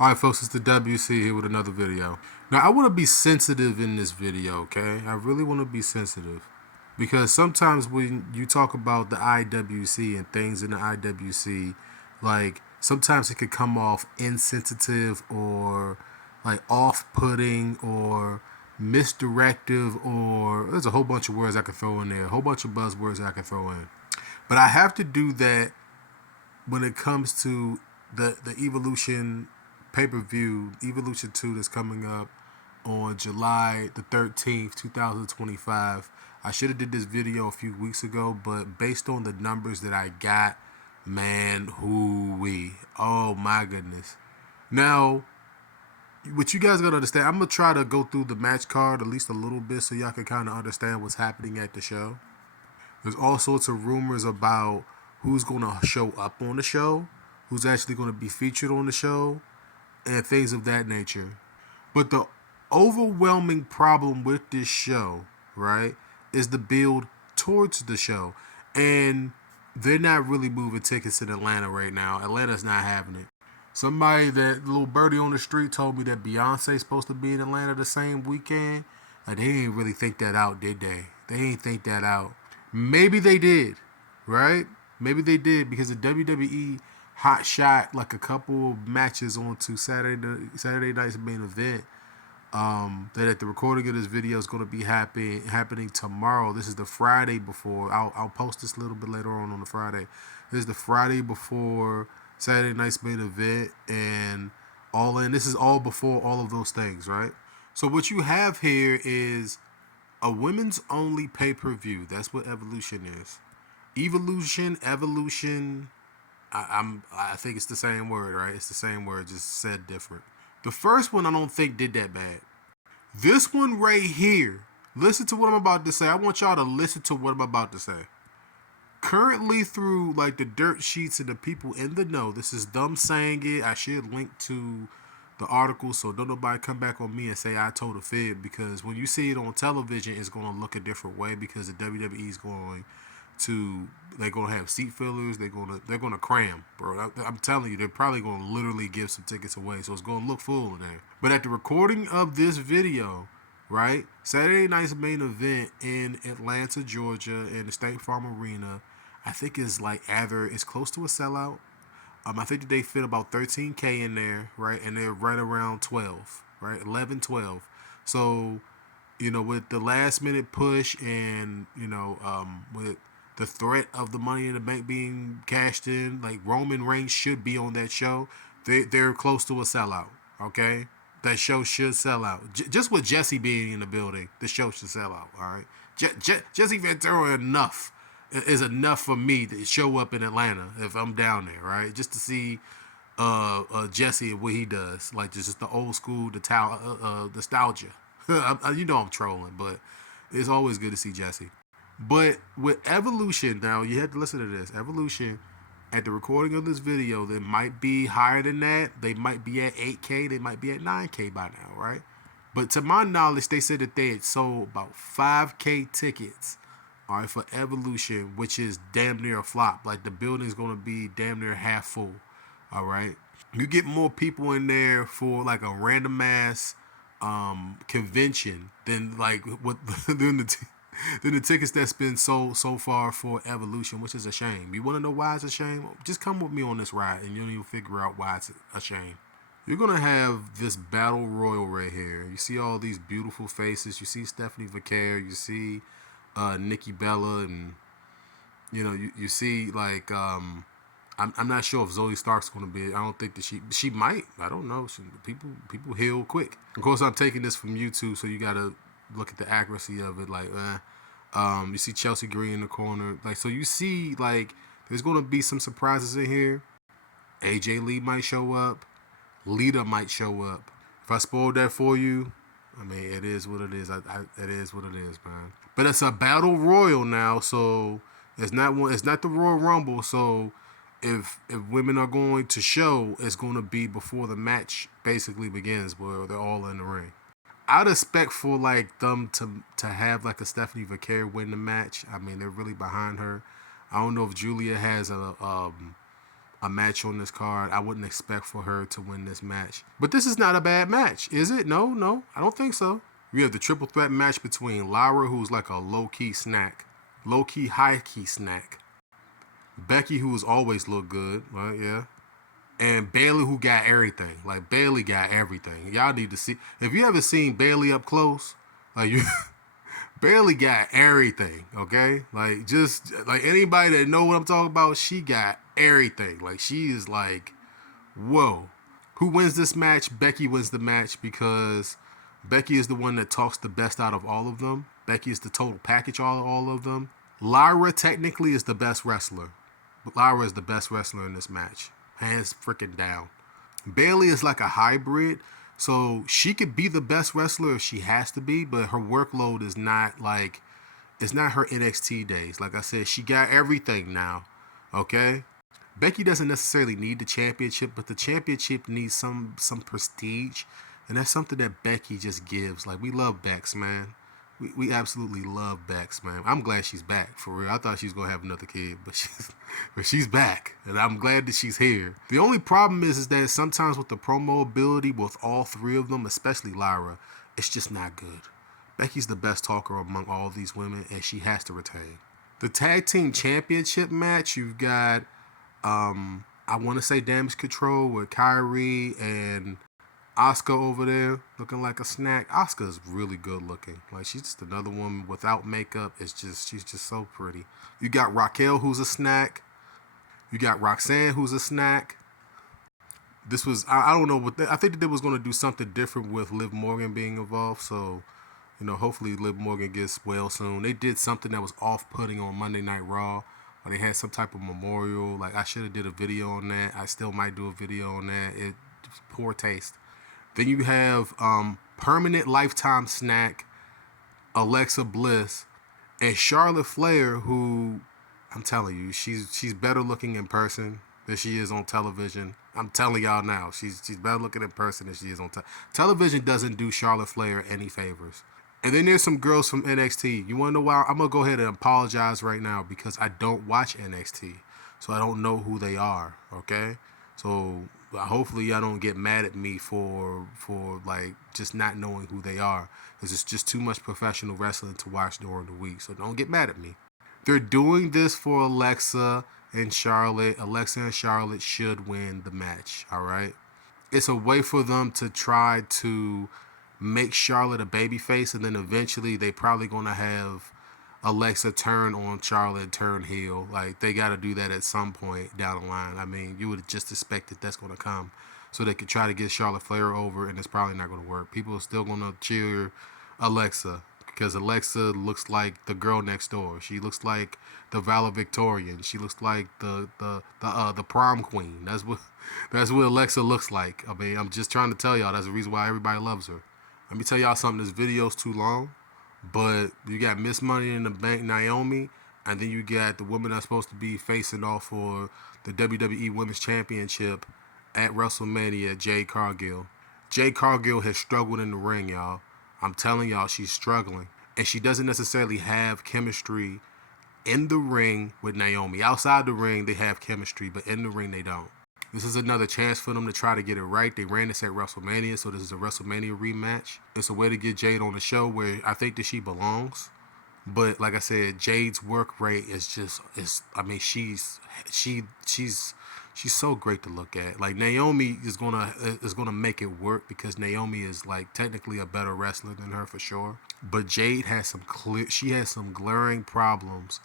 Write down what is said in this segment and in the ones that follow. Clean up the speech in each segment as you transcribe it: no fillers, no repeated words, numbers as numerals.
Alright folks, it's the WC here with another video. Now I want to be sensitive in this video, okay? I really want to be sensitive. Because sometimes when you talk about the IWC and things in the IWC, like sometimes it could come off insensitive or like off-putting or misdirective, or there's a whole bunch of words I could throw in there, a whole bunch of buzzwords I could throw in. But I have to do that when it comes to the Evolution pay-per-view, Evolution 2, that's coming up on July the 13th, 2025. I should have did this video a few weeks ago, but based on the numbers that I got, man, hoo-wee. Oh my goodness. Now, what you guys gotta understand, I'm gonna try to go through the match card at least a little bit so y'all can kind of understand what's happening at the show. There's all sorts of rumors about who's gonna show up on the show, who's actually gonna be featured on the show, and things of that nature. But the overwhelming problem with this show, right, is the build towards the show. And they're not really moving tickets in Atlanta right now. Atlanta's not having it. Somebody, that little birdie on the street, told me that Beyonce's supposed to be in Atlanta the same weekend. Like, they didn't really think that out, did they? They didn't think that out. Maybe they did, right? Maybe they did, because the WWE hot shot like a couple of matches onto Saturday night's main event. That at the recording of this video is going to be happening tomorrow. This is the Friday before. I'll post this a little bit later on the Friday. This is the Friday before Saturday night's main event, and all in. This is all before all of those things, right? So what you have here is a women's only pay-per-view. That's what Evolution is. Evolution. I think it's the same word, right? It's the same word, just said different. The first one I don't think did that bad. This one right here, listen to what I'm about to say. I want y'all to listen to what I'm about to say. Currently, through like the dirt sheets and the people in the know, this is them saying it. I should link to the article so don't nobody come back on me and say I told a fib, because when you see it on television, it's going to look a different way, because the WWE is going to, they're gonna have seat fillers. They're gonna cram, bro. I'm telling you, they're probably gonna literally give some tickets away, so it's gonna look full in there. But at the recording of this video, right, Saturday night's main event in Atlanta, Georgia, in the State Farm Arena, I think is like either it's close to a sellout. I think that they fit about 13K in there, right, and they're right around 12, right, 11, 12. So, with the last minute push and with the threat of the Money in the Bank being cashed in, like Roman Reigns should be on that show. They're close to a sellout. Okay, that show should sell out. Just with Jesse being in the building, the show should sell out. All right, Jesse Ventura is enough for me to show up in Atlanta if I'm down there, right? Just to see Jesse and what he does, like just the old school, nostalgia. I'm trolling, but it's always good to see Jesse. But with Evolution, now you have to listen to this. Evolution, at the recording of this video, they might be higher than that. They might be at 8K. They might be at 9K by now, right? But to my knowledge, they said that they had sold about 5K tickets, all right, for Evolution, which is damn near a flop. Like, the building's going to be damn near half full, all right? You get more people in there for like a random ass convention than like what than the tickets that's been sold so far for Evolution, which is a shame. You want to know why it's a shame? Just come with me on this ride, and you'll figure out why it's a shame. You're gonna have this battle royal right here. You see all these beautiful faces. You see Stephanie Vaquer. You see Nikki Bella, and you see like I'm not sure if Zoe Stark's going to be. I don't think that she might. I don't know. People heal quick. Of course, I'm taking this from YouTube, so you gotta look at the accuracy of it. Like, you see Chelsea Green in the corner. Like, so you see like there's going to be some surprises in here. AJ Lee might show up. Lita might show up. If I spoiled that for you, I mean, it is what it is. It is what it is, man. But it's a battle royal now, so it's not one. It's not the Royal Rumble. So if women are going to show, it's going to be before the match basically begins, where they're all in the ring. I'd expect for like them to have like a Stephanie Vaquer win the match. I mean, they're really behind her. I don't know if Julia has a match on this card. I wouldn't expect for her to win this match. But this is not a bad match, is it? No, I don't think so. We have the triple threat match between Lyra, who's like a low-key snack. Low-key, high-key snack. Becky, who's always looked good, right? Yeah. And Bayley, who got everything. Like, Bayley got everything. Y'all need to see. If you haven't seen Bayley up close, like, you Bayley got everything, okay? Like, just, like, anybody that know what I'm talking about, she got everything. Like, she is like, whoa. Who wins this match? Becky wins the match because Becky is the one that talks the best out of all of them. Becky is the total package, all of them. Lyra technically is the best wrestler. But Lyra is the best wrestler in this match. Hands freaking down. Bayley is like a hybrid. So she could be the best wrestler if she has to be, but her workload is not like, it's not her NXT days. Like I said, she got everything now. Okay? Becky doesn't necessarily need the championship, but the championship needs some prestige. And that's something that Becky just gives. Like, we love Bex, man. We absolutely love Bex, man. I'm glad she's back, for real. I thought she was going to have another kid, but she's back, and I'm glad that she's here. The only problem is that sometimes with the promo ability with all three of them, especially Lyra, it's just not good. Becky's the best talker among all these women, and she has to retain. The Tag Team Championship match, you've got, I want to say Damage Control with Kyrie and Asuka over there looking like a snack. Asuka's really good looking. Like, she's just another woman without makeup. She's just so pretty. You got Raquel, who's a snack. You got Roxanne, who's a snack. This was, I don't know, I think that they was going to do something different with Liv Morgan being involved. So, you know, hopefully Liv Morgan gets well soon. They did something that was off-putting on Monday Night Raw. Or they had some type of memorial. Like, I should have did a video on that. I still might do a video on that. It's poor taste. Then you have permanent lifetime snack Alexa Bliss and Charlotte Flair, who I'm telling you, she's better looking in person than she is on television. I'm telling y'all now, she's better looking in person than she is on television. Doesn't do Charlotte Flair any favors. And then there's some girls from NXT. You want to know why? I'm gonna go ahead and apologize right now because I don't watch NXT, so I don't know who they are. Okay, so hopefully y'all don't get mad at me for like just not knowing who they are, because it's just too much professional wrestling to watch during the week. So don't get mad at me. They're doing this for Alexa and Charlotte. Alexa and Charlotte should win the match. All right, it's a way for them to try to make Charlotte a babyface, and then eventually they probably gonna have Alexa turn on Charlotte and turn heel. Like, they got to do that at some point down the line. I mean, you would just expect that that's going to come, so they could try to get Charlotte Flair over, and it's probably not going to work. People are still going to cheer Alexa because Alexa looks like the girl next door. She looks like the valedictorian. She looks like the prom queen. That's what Alexa looks like. I mean, I'm just trying to tell y'all that's the reason why everybody loves her. Let me tell y'all something. This video's too long. But you got Miss Money in the Bank, Naomi, and then you got the woman that's supposed to be facing off for the WWE Women's Championship at WrestleMania, Jade Cargill. Jade Cargill has struggled in the ring, y'all. I'm telling y'all, she's struggling. And she doesn't necessarily have chemistry in the ring with Naomi. Outside the ring, they have chemistry, but in the ring, they don't. This is another chance for them to try to get it right. They ran this at WrestleMania, so this is a WrestleMania rematch. It's a way to get Jade on the show where I think that she belongs. But like I said, Jade's work rate is just, I mean, she's so great to look at. Like, Naomi is gonna make it work because Naomi is like technically a better wrestler than her for sure. But Jade has some glaring problems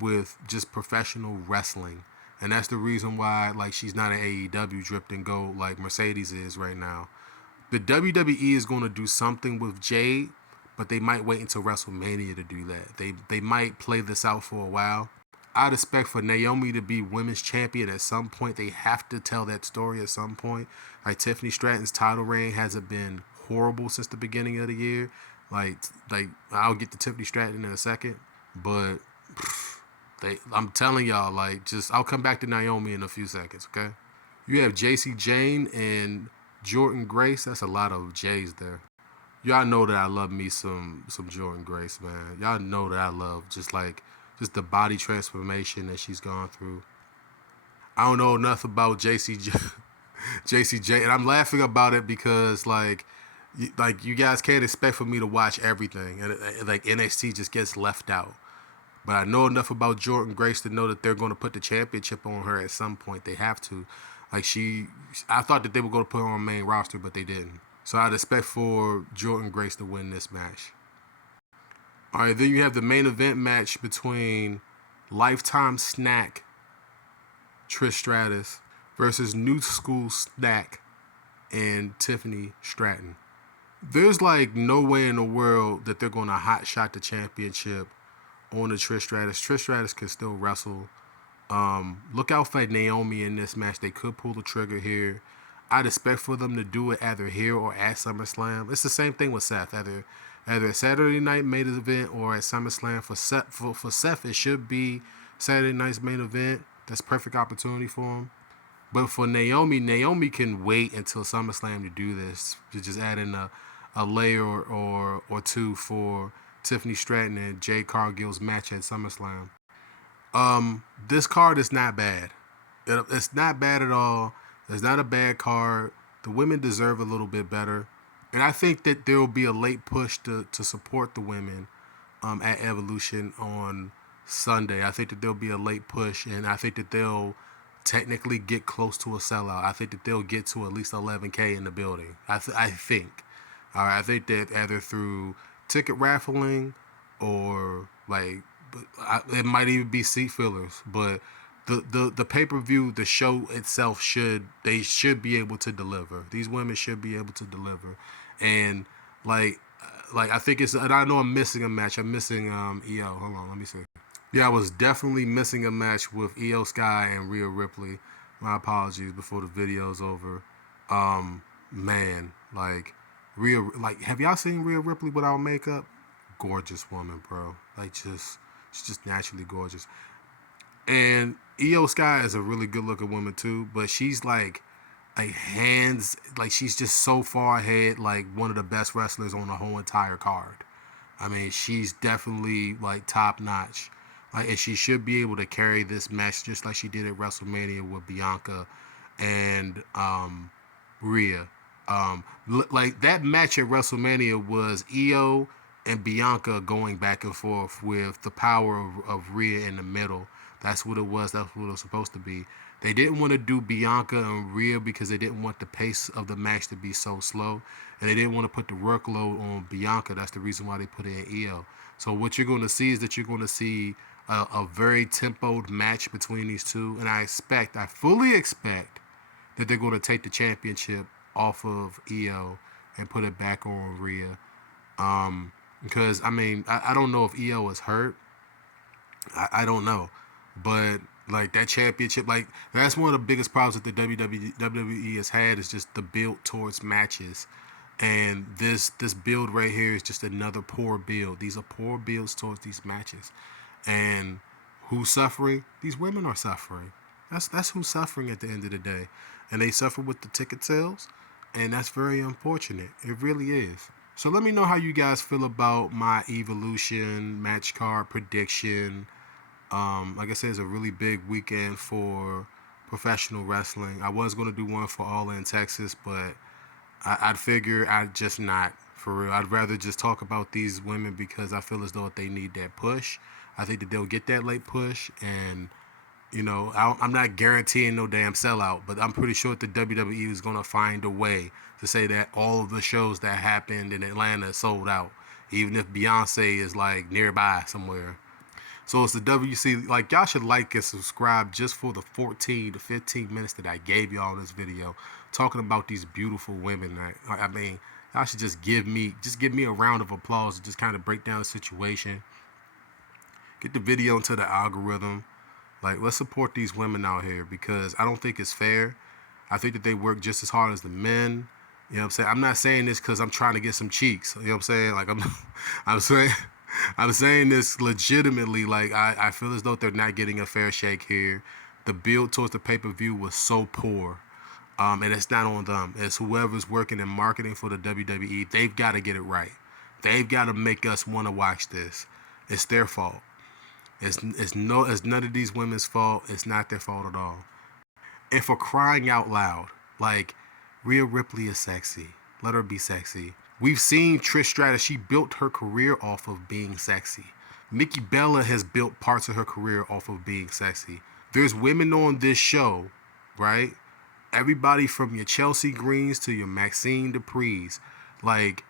with just professional wrestling. And that's the reason why, like, she's not an AEW dripped and gold like Mercedes is right now. The WWE is going to do something with Jade, but they might wait until WrestleMania to do that. They might play this out for a while. I'd expect for Naomi to be women's champion at some point. They have to tell that story at some point. Like, Tiffany Stratton's title reign hasn't been horrible since the beginning of the year. Like I'll get to Tiffany Stratton in a second, but I'm telling y'all, like, I'll come back to Naomi in a few seconds, okay? You have JC Jane and Jordan Grace. That's a lot of J's there. Y'all know that I love me some Jordan Grace, man. Y'all know that I love just the body transformation that she's gone through. I don't know enough about JCJ, and I'm laughing about it because like you guys can't expect for me to watch everything, and like NXT just gets left out. But I know enough about Jordan Grace to know that they're going to put the championship on her at some point. They have to. I thought that they were going to put her on the main roster, but they didn't. So I'd expect for Jordan Grace to win this match. All right, then you have the main event match between Lifetime Snack Trish Stratus versus New School Snack and Tiffany Stratton. There's like no way in the world that they're going to hot shot the championship on the Trish Stratus. Trish Stratus can still wrestle. Look out for Naomi in this match. They could pull the trigger here. I'd expect for them to do it either here or at SummerSlam. It's the same thing with Seth. Either Saturday night main event or at SummerSlam. For Seth, it should be Saturday night's main event. That's perfect opportunity for him. But for Naomi can wait until SummerSlam to do this. To just add in a layer or two for Tiffany Stratton and Jade Cargill's match at SummerSlam. This card is not bad. It's not bad at all. It's not a bad card. The women deserve a little bit better. And I think that there will be a late push to support the women at Evolution on Sunday. I think that there'll be a late push, and I think that they'll technically get close to a sellout. I think that they'll get to at least 11K in the building. I think. All right, I think that either through ticket raffling or it might even be seat fillers, but the pay per view, the show itself should be able to deliver. These women should be able to deliver, and I think it's. And I know I'm missing a match. I'm missing EO. Hold on, let me see. Yeah, I was definitely missing a match with IYO SKY and Rhea Ripley. My apologies before the video's over. Man, have y'all seen Rhea Ripley without makeup? Gorgeous woman, bro. She's just naturally gorgeous. And IYO SKY is a really good looking woman too, but she's she's just so far ahead, like one of the best wrestlers on the whole entire card. I mean, she's definitely like top notch. And she should be able to carry this match just like she did at WrestleMania with Bianca and Rhea. Like that match at WrestleMania was IYO and Bianca going back and forth with the power of Rhea in the middle. That's what it was. That's what it was supposed to be. They didn't want to do Bianca and Rhea because they didn't want the pace of the match to be so slow, and they didn't want to put the workload on Bianca. That's the reason why they put in IYO. So what you're going to see is that you're going to see a very tempoed match between these two, and I fully expect that they're going to take the championship off of IYO and put it back on Rhea. Because I mean, I don't know if IYO is hurt. I don't know, but like that championship, like that's one of the biggest problems that the WWE has had is just the build towards matches, and this build right here is just another poor build. These are poor builds towards these matches, and who's suffering? These women are suffering. That's who's suffering at the end of the day, and they suffer with the ticket sales, and that's very unfortunate. It really is. So let me know how you guys feel about my Evolution match card prediction. Like I said, it's a really big weekend for professional wrestling. I was going to do one for All In Texas, but I'd figure I'd just not, for real. I'd rather just talk about these women because I feel as though they need that push. I think that they'll get that late push, and I'm not guaranteeing no damn sellout, but I'm pretty sure that the WWE is going to find a way to say that all of the shows that happened in Atlanta sold out, even if Beyonce is like nearby somewhere. So it's the WC. Like, y'all should like and subscribe just for the 14 to 15 minutes that I gave y'all in this video, talking about these beautiful women. I mean, y'all should just give me a round of applause to just kind of break down the situation, get the video into the algorithm. Like, let's support these women out here because I don't think it's fair. I think that they work just as hard as the men. You know what I'm saying? I'm not saying this because I'm trying to get some cheeks. You know what I'm saying? Like, I'm saying this legitimately. Like, I feel as though they're not getting a fair shake here. The build towards the pay-per-view was so poor. And it's not on them. It's whoever's working in marketing for the WWE. They've got to get it right. They've got to make us want to watch this. It's their fault. It's none of these women's fault. It's not their fault at all. And for crying out loud, like, Rhea Ripley is sexy. Let her be sexy. We've seen Trish Stratus, she built her career off of being sexy. Nikki Bella has built parts of her career off of being sexy. There's women on this show, right? Everybody from your Chelsea Greens to your Maxine Dupree's, like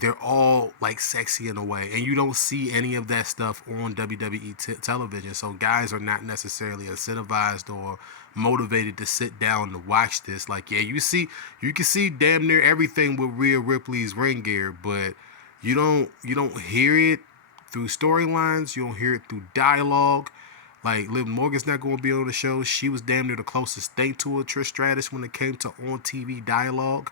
they're all like sexy in a way, and you don't see any of that stuff on WWE television. So guys are not necessarily incentivized or motivated to sit down to watch this. Like, yeah, you can see damn near everything with Rhea Ripley's ring gear, but you don't hear it through storylines. You don't hear it through dialogue. Like, Liv Morgan's not going to be on the show. She was damn near the closest thing to a Trish Stratus when it came to on TV dialogue.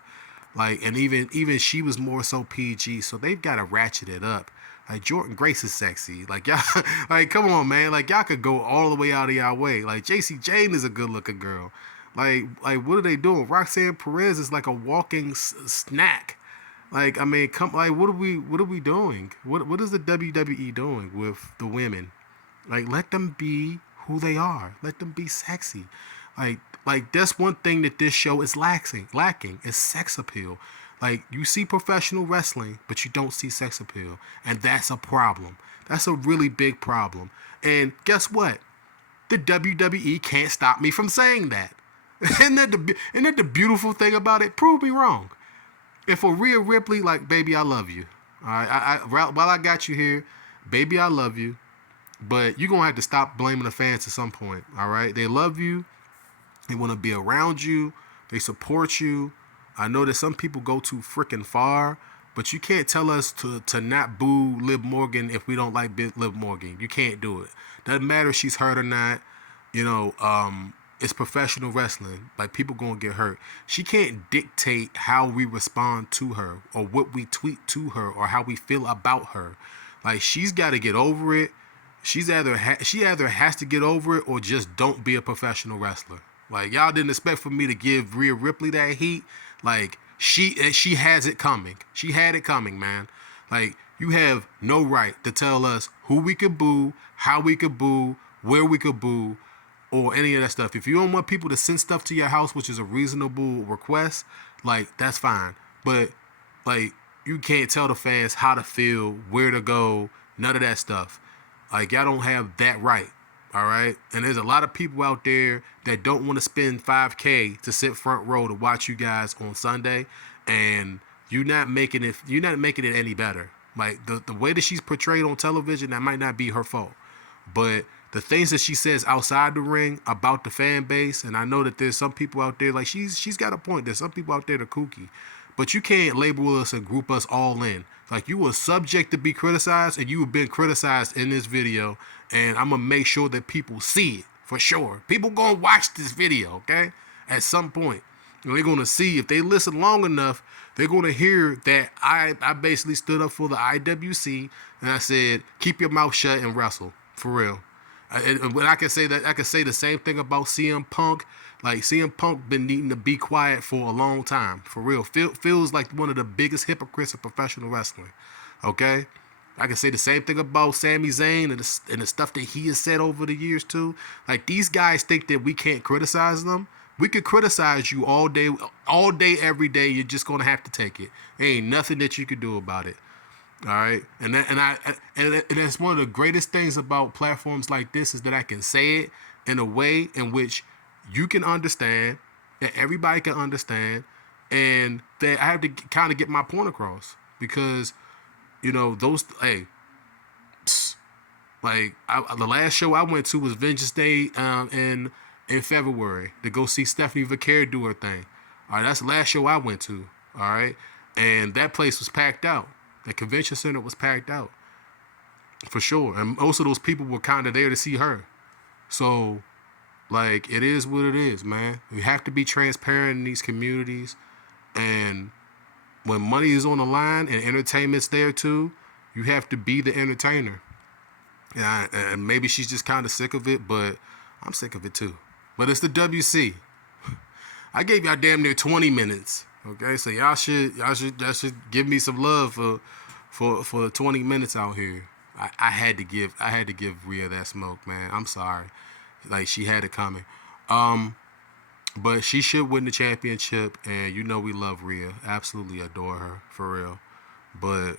Like, and even she was more so PG, so they've got to ratchet it up. Like, Jordan Grace is sexy. Like, y'all, like, come on, man. Like, y'all could go all the way out of y'all way. Like, JC Jane is a good looking girl. Like, what are they doing? Roxanne Perez is like a walking snack. Like, I mean, what are we doing? What is the WWE doing with the women? Like, let them be who they are. Let them be sexy. Like that's one thing that this show is lacking is sex appeal. Like, you see professional wrestling, but you don't see sex appeal, and that's a problem. That's a really big problem. And guess what? The WWE can't stop me from saying that. Isn't that the beautiful thing about it? Prove me wrong. And for Rhea Ripley, like, baby, I love you. All right, while I got you here, baby, I love you. But you're gonna have to stop blaming the fans at some point. All right, they love you. They want to be around you. They support you. I know that some people go too freaking far, but you can't tell us to not boo Liv Morgan if we don't like Liv Morgan. You can't do it. Doesn't matter if she's hurt or not. You know, it's professional wrestling. Like, people gonna get hurt. She can't dictate how we respond to her or what we tweet to her or how we feel about her. Like, she's got to get over it. She either has to get over it or just don't be a professional wrestler. Like, y'all didn't expect for me to give Rhea Ripley that heat. Like, she has it coming. She had it coming, man. Like, you have no right to tell us who we could boo, how we could boo, where we could boo, or any of that stuff. If you don't want people to send stuff to your house, which is a reasonable request, like, that's fine. But, like, you can't tell the fans how to feel, where to go, none of that stuff. Like, y'all don't have that right. All right, and there's a lot of people out there that don't want to spend $5K to sit front row to watch you guys on Sunday, and you're not making it any better. Like, the way that she's portrayed on television, that might not be her fault, but the things that she says outside the ring about the fan base, and I know that there's some people out there, like, she's got a point. There's some people out there that are kooky, but you can't label us and group us all in. Like, you were subject to be criticized, and you have been criticized in this video, and I'm going to make sure that people see it, for sure. People going to watch this video, okay, at some point. And they're going to see, if they listen long enough, they're going to hear that I basically stood up for the IWC, and I said, keep your mouth shut and wrestle, for real. And I can say that, I can say the same thing about CM Punk. Like, CM Punk been needing to be quiet for a long time, for real. Feels like one of the biggest hypocrites of professional wrestling. Okay, I can say the same thing about Sami Zayn and the stuff that he has said over the years too. Like, these guys think that we can't criticize them. We could criticize you all day, every day. You're just gonna have to take it. There ain't nothing that you could do about it. All right, and that's one of the greatest things about platforms like this, is that I can say it in a way in which you can understand, that everybody can understand, and that I have to kind of get my point across, because, you know, those, hey, like, the last show I went to was Vengeance Day in February, to go see Stephanie Vaquer do her thing. All right, that's the last show I went to. All right, and that place was packed out. The convention center was packed out, for sure, and most of those people were kind of there to see her. So, like, it is what it is, man. We have to be transparent in these communities, and when money is on the line and entertainment's there too, you have to be the entertainer. And maybe she's just kind of sick of it, but I'm sick of it too. But it's the WC. I gave y'all damn near 20 minutes. Okay, so y'all should give me some love for 20 minutes out here. I had to give Rhea that smoke, man. I'm sorry. Like, she had it coming. But she should win the championship, and you know we love Rhea. Absolutely adore her, for real. But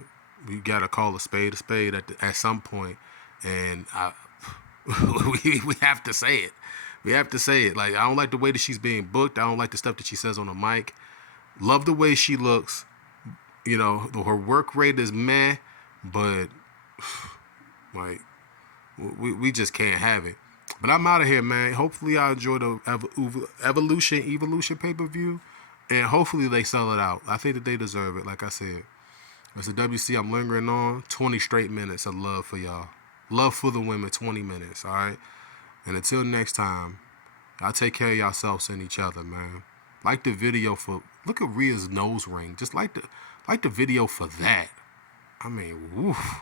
we gotta call a spade at some point, and we have to say it. We have to say it. Like, I don't like the way that she's being booked. I don't like the stuff that she says on the mic. Love the way she looks. You know, her work rate is meh, but like we just can't have it. But I'm out of here, man. Hopefully, I enjoy the Evolution pay per view, and hopefully they sell it out. I think that they deserve it. Like I said, it's a WC. I'm lingering on 20 straight minutes of love for y'all. Love for the women, 20 minutes. All right. And until next time, y'all take care of yourselves and each other, man. Like the video for look at Rhea's nose ring. Just like the video for that. I mean, woof.